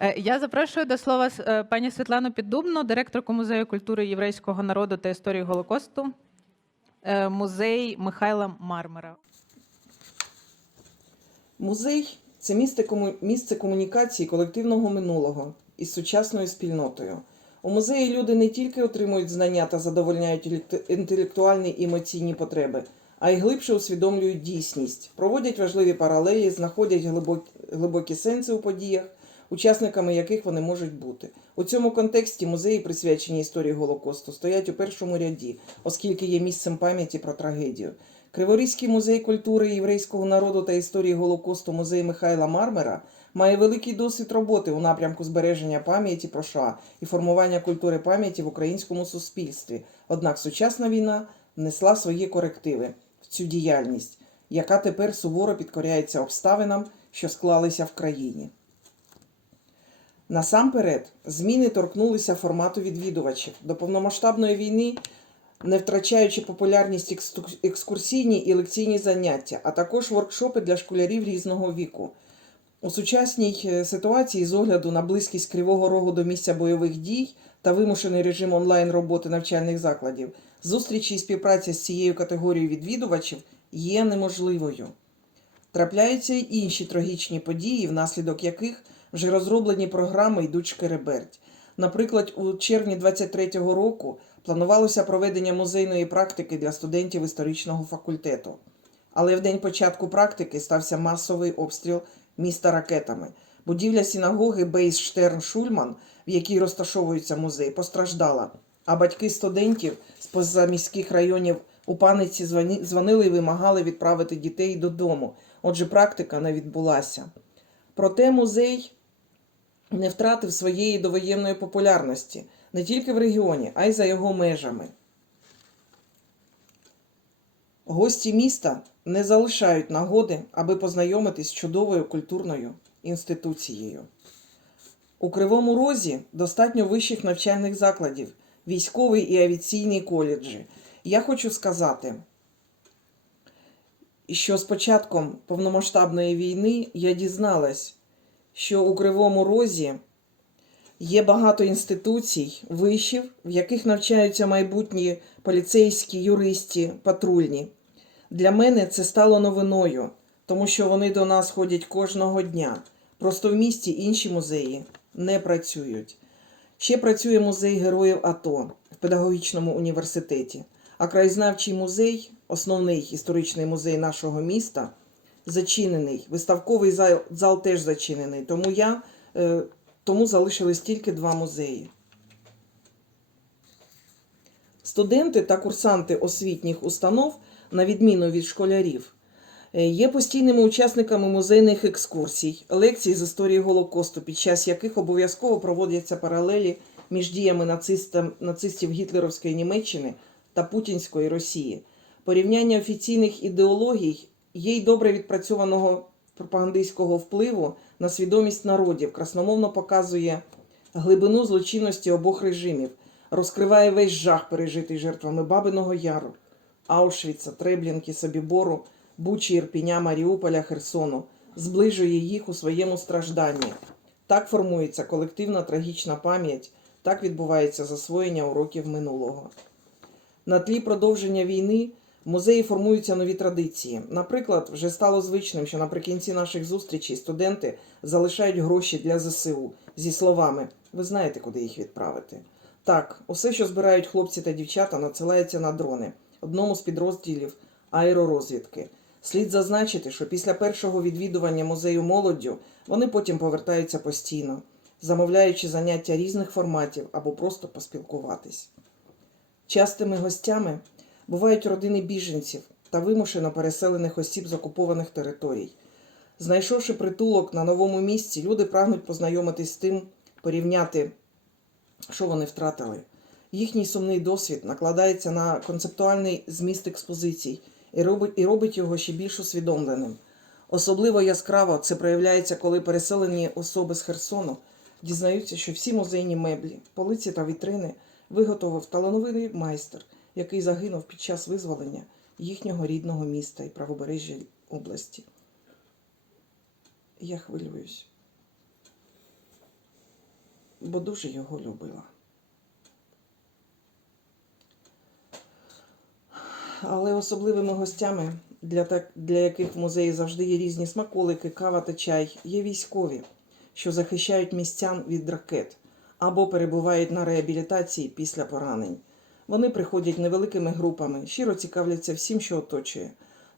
Е, Я запрошую до слова е, пані Світлану Піддубну, директорку Музею культури єврейського народу та історії Голокосту, е, музей Михайла Мармера. Музей це місце, кому... місце комунікації колективного минулого із сучасною спільнотою. У музеї люди не тільки отримують знання та задовольняють інтелектуальні і емоційні потреби, а й глибше усвідомлюють дійсність, проводять важливі паралелі, знаходять глибокі сенси у подіях, учасниками яких вони можуть бути. У цьому контексті музеї, присвячені історії Голокосту, стоять у першому ряді, оскільки є місцем пам'яті про трагедію. Криворізький музей культури єврейського народу та історії Голокосту музей Михайла Мармера має великий досвід роботи у напрямку збереження пам'яті про США і формування культури пам'яті в українському суспільстві. Однак сучасна війна внесла свої корективи в цю діяльність, яка тепер суворо підкоряється обставинам, що склалися в країні. Насамперед, зміни торкнулися формату відвідувачів. До повномасштабної війни не втрачаючи популярність екскурсійні і лекційні заняття, а також воркшопи для школярів різного віку. У сучасній е, ситуації з огляду на близькість Кривого Рогу до місця бойових дій та вимушений режим онлайн роботи навчальних закладів, зустрічі і співпраця з цією категорією відвідувачів є неможливою. Трапляються й інші трагічні події, внаслідок яких вже розроблені програми йдуть шкереберть. Наприклад, у червні 23-го року планувалося проведення музейної практики для студентів історичного факультету. Але в день початку практики стався масовий обстріл міста ракетами. Будівля синагоги Бейс Штерн Шульман, в якій розташовується музей, постраждала. А батьки студентів з позаміських районів у паниці дзвонили і вимагали відправити дітей додому. Отже, практика не відбулася. Проте музей не втратив своєї довоєнної популярності не тільки в регіоні, а й за його межами. Гості міста не залишають нагоди, аби познайомитись з чудовою культурною інституцією. У Кривому Розі достатньо вищих навчальних закладів, військовий і авіаційні коледжі. Я хочу сказати, що з початком повномасштабної війни я дізналась, що у Кривому Розі є багато інституцій, вишів, в яких навчаються майбутні поліцейські, юристи, патрульні. Для мене це стало новиною, тому що вони до нас ходять кожного дня. Просто в місті інші музеї не працюють. Ще працює музей героїв АТО в педагогічному університеті, а краєзнавчий музей, основний історичний музей нашого міста, зачинений. Виставковий зал, зал теж зачинений. Тому я е, тому залишились тільки два музеї. Студенти та курсанти освітніх установ, на відміну від школярів, е, є постійними учасниками музейних екскурсій, лекцій з історії Голокосту, під час яких обов'язково проводяться паралелі між діями нацистам, нацистів Гітлерівської Німеччини та Путінської Росії. Порівняння офіційних ідеологій є й добре відпрацьованого пропагандистського впливу на свідомість народів, красномовно показує глибину злочинності обох режимів, розкриває весь жах, пережитий жертвами Бабиного Яру, Аушвіца, Треблінки, Собібору, Бучі, Ірпіня, Маріуполя, Херсону, зближує їх у своєму стражданні. Так формується колективна трагічна пам'ять, так відбувається засвоєння уроків минулого. На тлі продовження війни в музеї формуються нові традиції. Наприклад, вже стало звичним, що наприкінці наших зустрічей студенти залишають гроші для ЗСУ зі словами: ви знаєте, куди їх відправити. Так, усе, що збирають хлопці та дівчата, надсилається на дрони одному з підрозділів аеророзвідки. Слід зазначити, що після першого відвідування музею молоддю вони потім повертаються постійно, замовляючи заняття різних форматів або просто поспілкуватись. Частими гостями бувають родини біженців та вимушено переселених осіб з окупованих територій. Знайшовши притулок на новому місці, люди прагнуть познайомитись з тим, порівняти, що вони втратили. Їхній сумний досвід накладається на концептуальний зміст експозицій і робить, і робить його ще більш усвідомленим. Особливо яскраво це проявляється, коли переселені особи з Херсону дізнаються, що всі музейні меблі, полиці та вітрини виготовив талановитий майстер, який загинув під час визволення їхнього рідного міста і правобережжя області. Я хвилююсь. бо дуже його любила. Але особливими гостями, для, так, для яких в музеї завжди є різні смаколики, кава та чай, є військові, що захищають містян від ракет або перебувають на реабілітації після поранень. Вони приходять невеликими групами, щиро цікавляться всім, що оточує,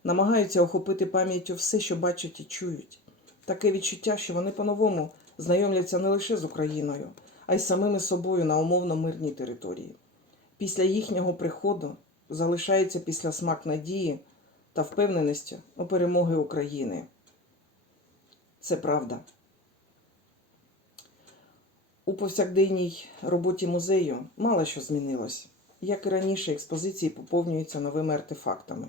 намагаються охопити пам'яттю все, що бачать і чують. Таке відчуття, що вони по-новому знайомляться не лише з Україною, а й самими собою на умовно мирній території. Після їхнього приходу залишається після смак надії та впевненості у перемоги України. Це правда. У повсякденній роботі музею мало що змінилось. Як і раніше, експозиції поповнюються новими артефактами.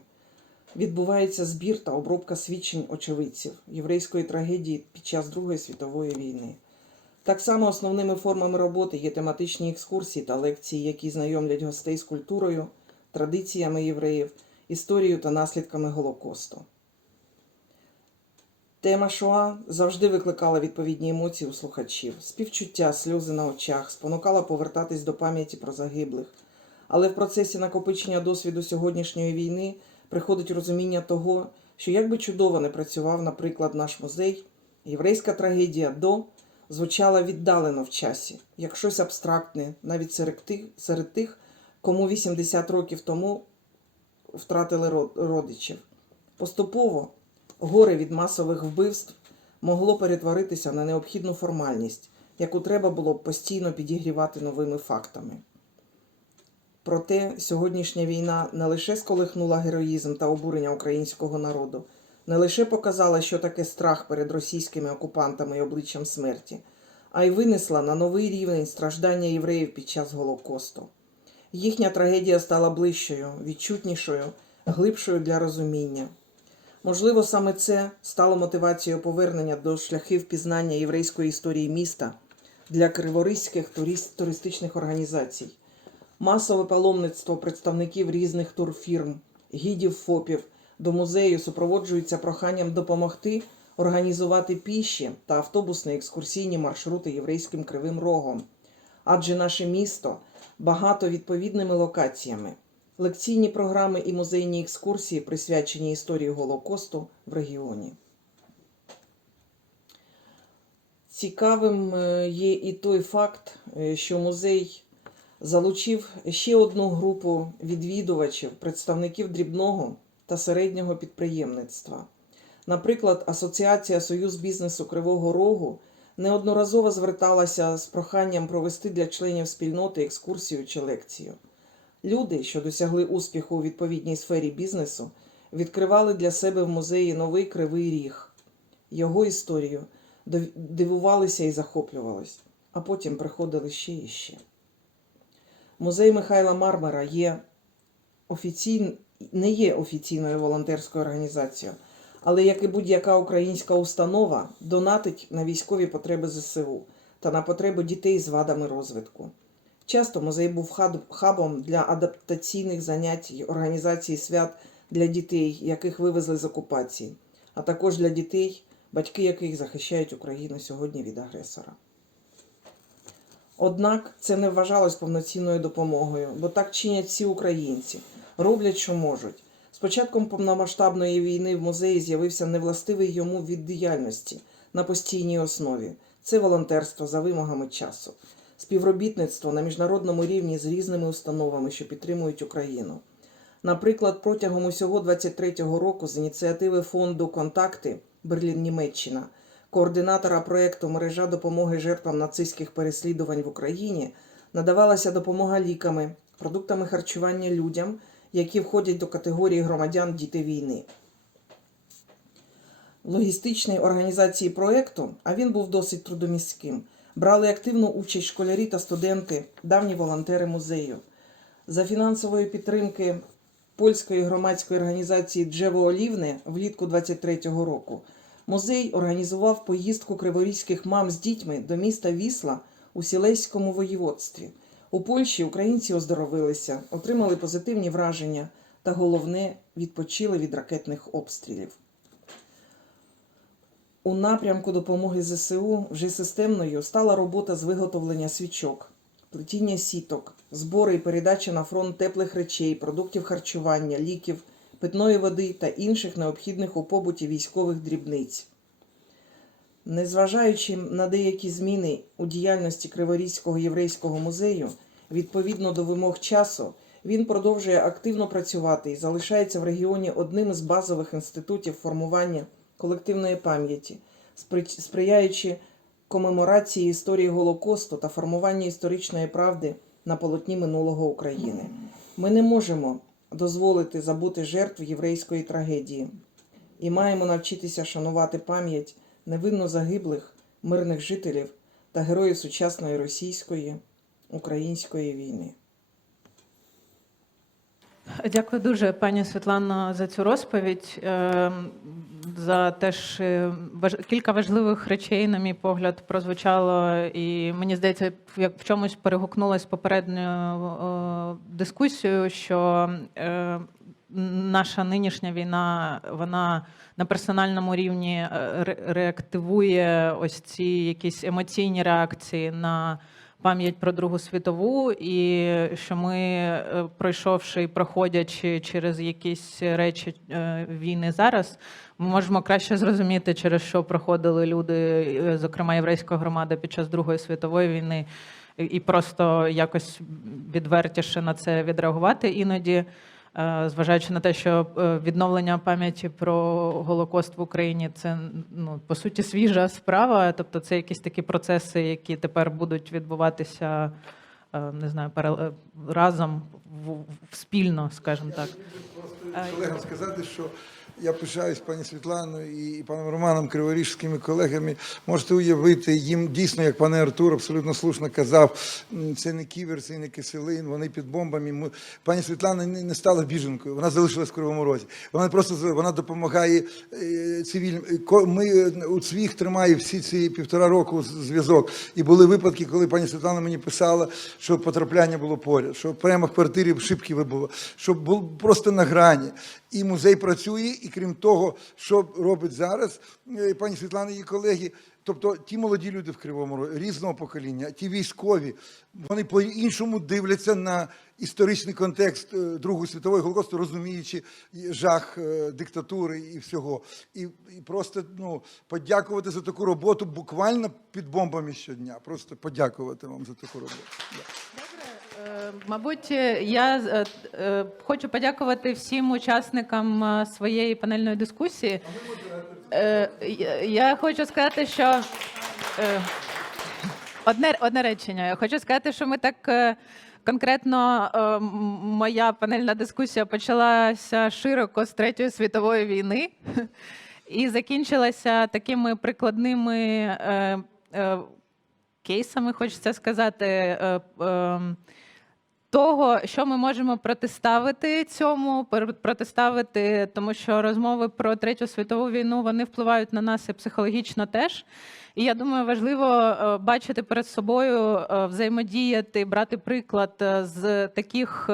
Відбувається збір та обробка свідчень очевидців єврейської трагедії під час Другої світової війни. Так само основними формами роботи є тематичні екскурсії та лекції, які знайомлять гостей з культурою, традиціями євреїв, історією та наслідками Голокосту. Тема Шоа завжди викликала відповідні емоції у слухачів, співчуття, сльози на очах, спонукала повертатись до пам'яті про загиблих. Але в процесі накопичення досвіду сьогоднішньої війни приходить розуміння того, що як би чудово не працював, наприклад, наш музей, єврейська трагедія до звучала віддалено в часі, як щось абстрактне, навіть серед тих, серед тих кому 80 років тому втратили родичів. Поступово горе від масових вбивств могло перетворитися на необхідну формальність, яку треба було постійно підігрівати новими фактами. Проте сьогоднішня війна не лише сколихнула героїзм та обурення українського народу, не лише показала, що таке страх перед російськими окупантами і обличчям смерті, а й винесла на новий рівень страждання євреїв під час Голокосту. Їхня трагедія стала ближчою, відчутнішою, глибшою для розуміння. Можливо, саме це стало мотивацією повернення до шляхів пізнання єврейської історії міста для криворізьких туріст- туристичних організацій. Масове паломництво представників різних турфірм, гідів ФОПів до музею супроводжується проханням допомогти організувати піші та автобусні екскурсійні маршрути єврейським кривим рогом. Адже наше місто багато відповідними локаціями. Лекційні програми і музейні екскурсії присвячені історії Голокосту в регіоні. Цікавим е, є і той факт, е, що музей залучив ще одну групу відвідувачів, представників дрібного та середнього підприємництва. Наприклад, Асоціація Союз бізнесу Кривого Рогу неодноразово зверталася з проханням провести для членів спільноти екскурсію чи лекцію. Люди, що досягли успіху у відповідній сфері бізнесу, відкривали для себе в музеї новий кривий ріг. Його історію дивувалися і захоплювались, а потім приходили ще і ще. Музей Михайла Мармера є офіційн... не є офіційною волонтерською організацією, але як і будь-яка українська установа, донатить на військові потреби ЗСУ та на потреби дітей з вадами розвитку. Часто музей був хабом для адаптаційних занять й організації свят для дітей, яких вивезли з окупації, а також для дітей, батьки яких захищають Україну сьогодні від агресора. Однак це не вважалось повноцінною допомогою, бо так чинять всі українці, роблять, що можуть. З початком повномасштабної війни в музеї з'явився невластивий йому від діяльності на постійній основі. Це волонтерство за вимогами часу, співробітництво на міжнародному рівні з різними установами, що підтримують Україну. Наприклад, протягом усього 23-го року з ініціативи фонду Контакти Берлін Німеччина, координатора проєкту Мережа допомоги жертвам нацистських переслідувань в Україні, надавалася допомога ліками, продуктами харчування людям, які входять до категорії громадян діти війни. В логістичній організації проєкту, а він був досить трудомістким, брали активну участь школярі та студенти, давні волонтери музею. За фінансової підтримки польської громадської організації Джево Олівне влітку 23-го року музей організував поїздку криворізьких мам з дітьми до міста Вісла у Сілеському воєводстві. У Польщі українці оздоровилися, отримали позитивні враження та головне відпочили від ракетних обстрілів. У напрямку допомоги ЗСУ вже системною стала робота з виготовлення свічок, плетіння сіток, збори і передача на фронт теплих речей, продуктів харчування, ліків, питної води та інших необхідних у побуті військових дрібниць. Незважаючи на деякі зміни у діяльності Криворізького єврейського музею, відповідно до вимог часу, він продовжує активно працювати і залишається в регіоні одним із базових інститутів формування колективної пам'яті, сприяючи комеморації історії Голокосту та формуванню історичної правди на полотні минулого України. Ми не можемо дозволити забути жертв єврейської трагедії і маємо навчитися шанувати пам'ять невинно загиблих мирних жителів та героїв сучасної російської української війни. Дякую дуже, пані Світлано, за цю розповідь. е, За теж кілька важливих речей, на мій погляд, прозвучало, і мені здається, як в чомусь перегукнулась попередньою е, дискусією, що е, наша нинішня війна вона на персональному рівні реактивує ось ці якісь емоційні реакції на пам'ять про Другу світову, і що ми, е, пройшовши і проходячи через якісь речі е, війни зараз, ми можемо краще зрозуміти, через що проходили люди, е, зокрема єврейська громада під час Другої світової війни, і- і просто якось відвертіше на це відреагувати іноді. Е, Зважаючи на те, що е, відновлення пам'яті про Голокост в Україні це ну по суті свіжа справа. Тобто, це якісь такі процеси, які тепер будуть відбуватися е, не знаю, разом в, в- спільно, скажімо так. Просто колегам сказати, що я пишаюсь пані Світланою і паном Романом Криворіжськими колегами. Можете уявити, їм дійсно, як пане Артур абсолютно слушно казав, це не ківер, це не киселин, вони під бомбами. Ми- Пані Світлана не стала біженкою, вона залишилась в Кривому Розі. Вона просто вона допомагає е, цивільним. Ми е, у цвіх тримає всі ці півтора року зв'язок. І були випадки, коли пані Світлана мені писала, що потрапляння було поряд, що прямо в квартирі шибки вибуло, що було просто на грані. І музей працює, і крім того, що робить зараз е, пані Світлана і колеги. Тобто ті молоді люди в Кривому Розі, різного покоління, ті військові, вони по-іншому дивляться на історичний контекст е, Другої світової Голокосту, розуміючи жах е, диктатури і всього. І, і просто ну, подякувати за таку роботу буквально під бомбами щодня. Просто подякувати вам за таку роботу. Мабуть, я е, е, хочу подякувати всім учасникам е, своєї панельної дискусії. Я- хочу сказати, що одне, одне речення. Я хочу сказати, що ми так конкретно моя панельна дискусія почалася широко з Третьої світової війни і закінчилася такими прикладними кейсами, хочеться сказати. Того, що ми можемо протиставити цьому, протиставити, тому що розмови про третю світову війну вони впливають на нас і психологічно теж. І я думаю, важливо е, бачити перед собою, е, взаємодіяти, брати приклад е, з таких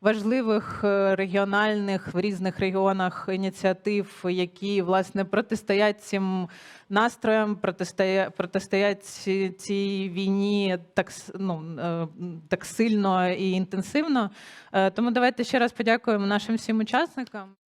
важливих е, регіональних в різних регіонах ініціатив, які власне протистоять цим настроям, протистоять, протистоять цій війні так, ну, е, так сильно і інтенсивно. Е, Тому давайте ще раз подякуємо нашим всім учасникам.